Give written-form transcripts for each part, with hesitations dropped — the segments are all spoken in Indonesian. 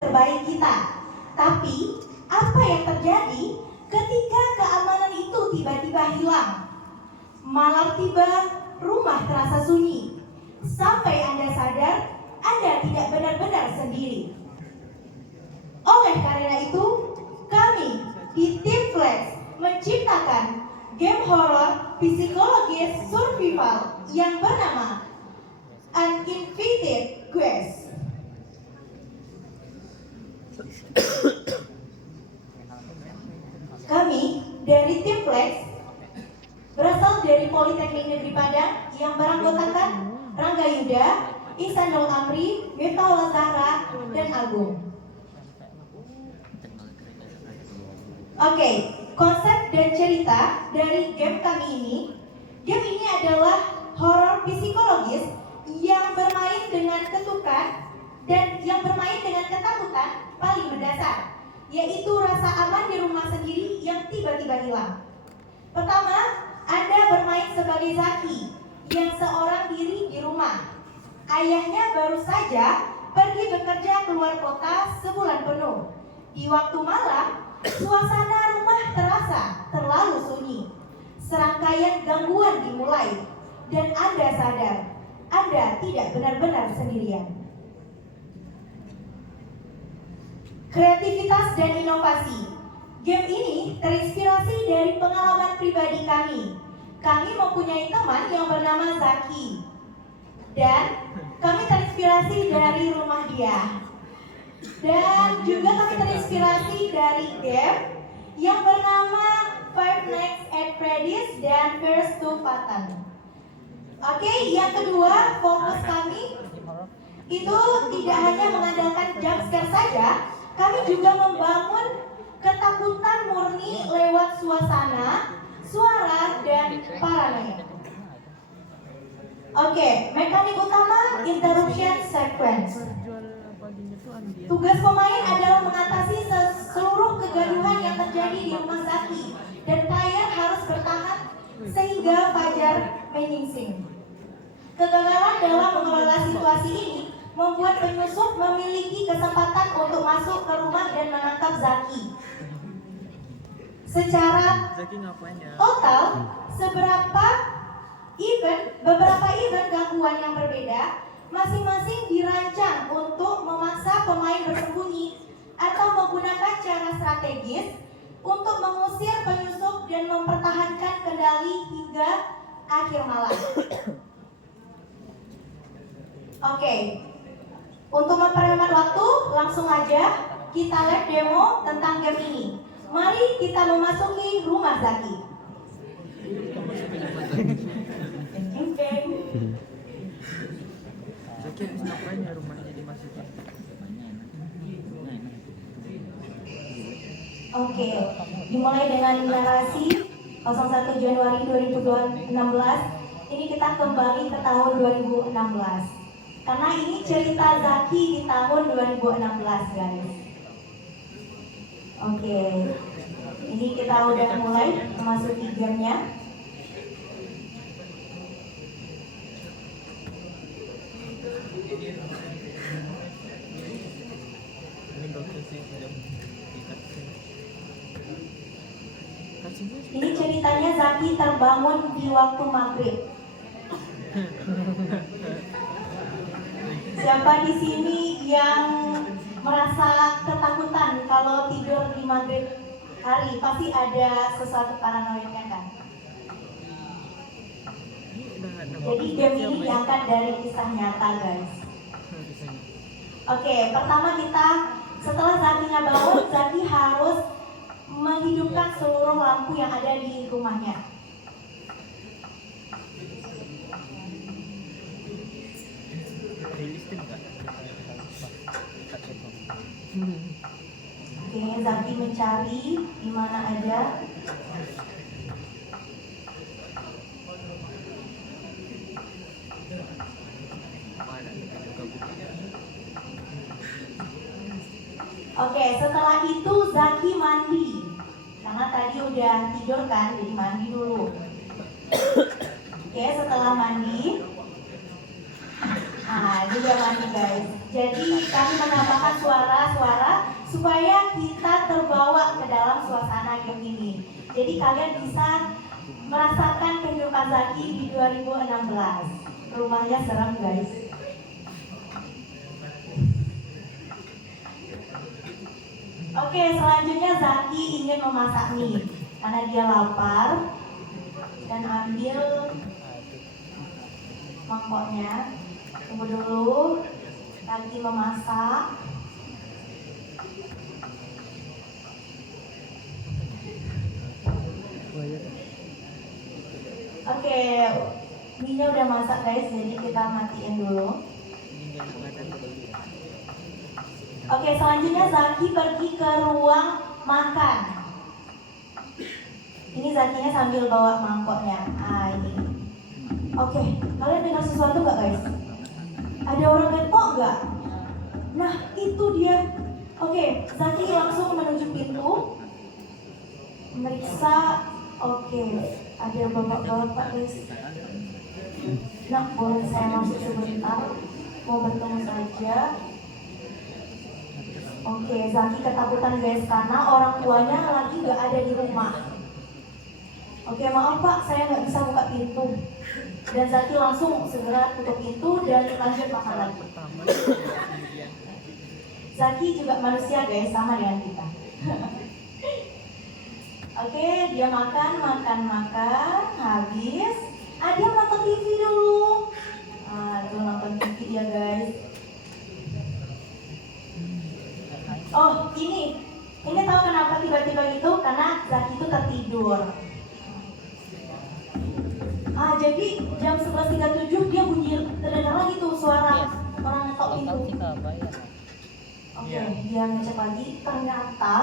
terbaik kita. Tapi apa yang terjadi ketika keamanan itu tiba-tiba hilang? Malam tiba, rumah terasa sunyi. Sampai Anda sadar, Anda tidak benar-benar sendiri. Oleh karena itu, kami di Tim Flex menciptakan game horror psikologis survival yang bernama Uninvited Guest. Kami dari Tim Flex berasal dari Politeknik Negeri Padang yang beranggotakan Rangga Yuda, Ihsanul Amri, Miftahul Zahra, dan Agung. Oke, konsep dan cerita dari game kami ini. Game ini adalah horor psikologis yang bermain dengan ketukan dan yang bermain dengan ketakutan paling mendasar, yaitu rasa aman di rumah sendiri yang tiba-tiba hilang. Pertama, Anda bermain sebagai Zaki yang seorang diri di rumah. Ayahnya baru saja pergi bekerja keluar kota sebulan penuh. Di waktu malam, suasana rumah terasa terlalu sunyi. Serangkaian gangguan dimulai dan Anda sadar Anda tidak benar-benar sendirian. Kreativitas dan inovasi. Game ini terinspirasi dari pengalaman pribadi kami. Kami mempunyai teman yang bernama Zaki. Dan kami terinspirasi dari rumah dia. Dan juga kami terinspirasi dari game yang bernama Five Nights at Freddy's dan First to Fatan. Oke, yang kedua, fokus kami itu tidak hanya mengandalkan jump scare saja, kami juga membangun ketakutan murni lewat suasana, suara, dan paranoia. Oke, mekanik utama interruption sequence. Tugas pemain adalah mengatasi seluruh kegaduhan yang terjadi di rumah Zaki, dan player harus bertahan sehingga fajar menyingsing. Kegagalan dalam mengelola situasi ini membuat penyusup memiliki kesempatan untuk masuk ke rumah dan menangkap Zaki. Secara total, beberapa event gangguan yang berbeda masing-masing dirancang untuk memaksa pemain bersembunyi atau menggunakan cara strategis untuk mengusir penyusup dan mempertahankan kendali hingga akhir malam. Oke, untuk memperhemat waktu, langsung aja kita live demo tentang game ini. Mari kita memasuki rumah Zaki. Zaki habis ngapain ya rumahnya dimasukin? Oke, dimulai dengan narasi 01 Januari 2016. Ini kita kembali ke tahun 2016. Karena ini cerita Zaki di tahun 2016, guys. Oke, ini kita udah mulai memasuki gamenya. Ini ceritanya Zaki terbangun di waktu maghrib. Siapa di sini yang merasa ketakutan kalau tidur di maghrib hari? Pasti ada sesuatu paranoidnya kan? Jadi game ini diangkat dari kisah nyata, guys. Oke, pertama kita setelah Zakinya bangun, Zaki harus menghidupkan seluruh lampu yang ada di rumahnya. Oke, Zaki mencari di mana aja. Oke, setelah itu Zaki mandi. Karena tadi udah tidur kan, jadi mandi dulu. Oke, setelah mandi, nah juga mandi guys. Jadi kami menambahkan suara supaya kita terbawa ke dalam suasana game ini. Jadi kalian bisa merasakan kehidupan Zaki di 2016. Rumahnya serem guys. Oke, selanjutnya Zaki ingin memasak mie karena dia lapar dan ambil mangkoknya. Tunggu dulu, Zaki memasak. Oke, mie-nya udah masak guys, jadi kita matiin dulu. Oke, selanjutnya Zaki pergi ke ruang makan. Ini Zakinya sambil bawa mangkoknya. Ini. Oke, kalian dengar sesuatu nggak guys? Ada orang ketok nggak? Nah, itu dia. Oke, Zaki langsung menuju pintu, meriksa. Oke, ada bapak-bapak guys. Nah, boleh saya masuk sebentar? Mau bertemu saja. Oke, Zaki ketakutan guys karena orang tuanya lagi gak ada di rumah. Oke, maaf Pak, saya nggak bisa buka pintu. Dan Zaki langsung segera tutup pintu dan lanjut makan lagi. Zaki juga manusia guys, sama dengan kita. Oke, dia makan, habis. Dia nonton TV dulu. Itu nonton TV dia guys. Oh, ini tahu kenapa tiba-tiba itu? Karena Zaki itu tertidur. Jadi jam 11.37 dia bunyi, terdengar lagi tuh suara orang ngetok pintu. Oke, dia ngecek lagi, ternyata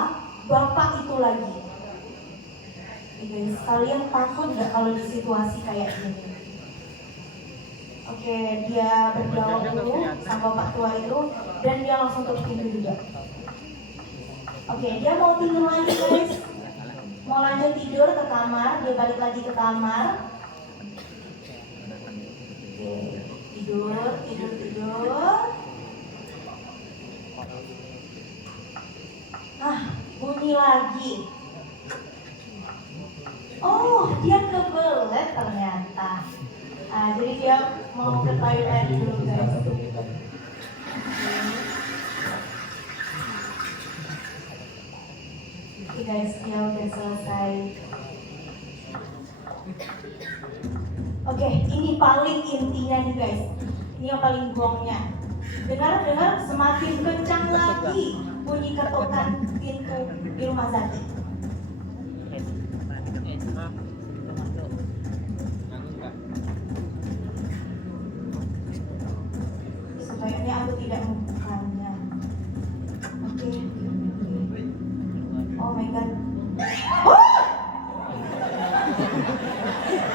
bapak itu lagi. Guys, kalian takut nggak kalau di situasi kayak gini? Oke, dia berdialog dulu sama bapak tua itu dan dia langsung tutup pintu juga. Oke, dia mau tidur lagi guys. Mau lanjut tidur ke kamar, dia balik lagi ke kamar. Oke, tidur. Bunyi lagi. Oh, dia kebelet ternyata. Jadi dia mau ke toilet dulu guys. Oke guys, dia udah selesai. Oke, ini paling intinya nih guys. Ini yang paling gongnya. Dengar semakin kencang lagi bunyi ketukan pintu di rumah Zaki. Sebaiknya aku tidak membukanya. Oke. Oh my god.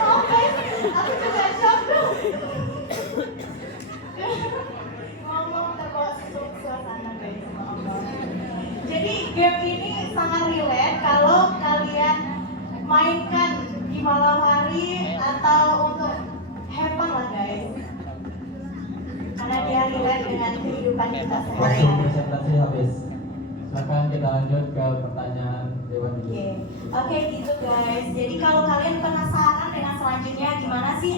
Oh guys, aku juga shock dong. Ngomong terbawa suasana guys. Jadi game ini sangat relate kalau kalian mainkan di malam hari atau untuk have fun lah guys. Karena dia relate dengan kehidupan kita Waktu sehari-hari. presentasi habis. Silakan kita lanjut ke pertanyaan Dewan dulu. Oke, gitu guys. Jadi kalau kalian penasaran dengan selanjutnya gimana sih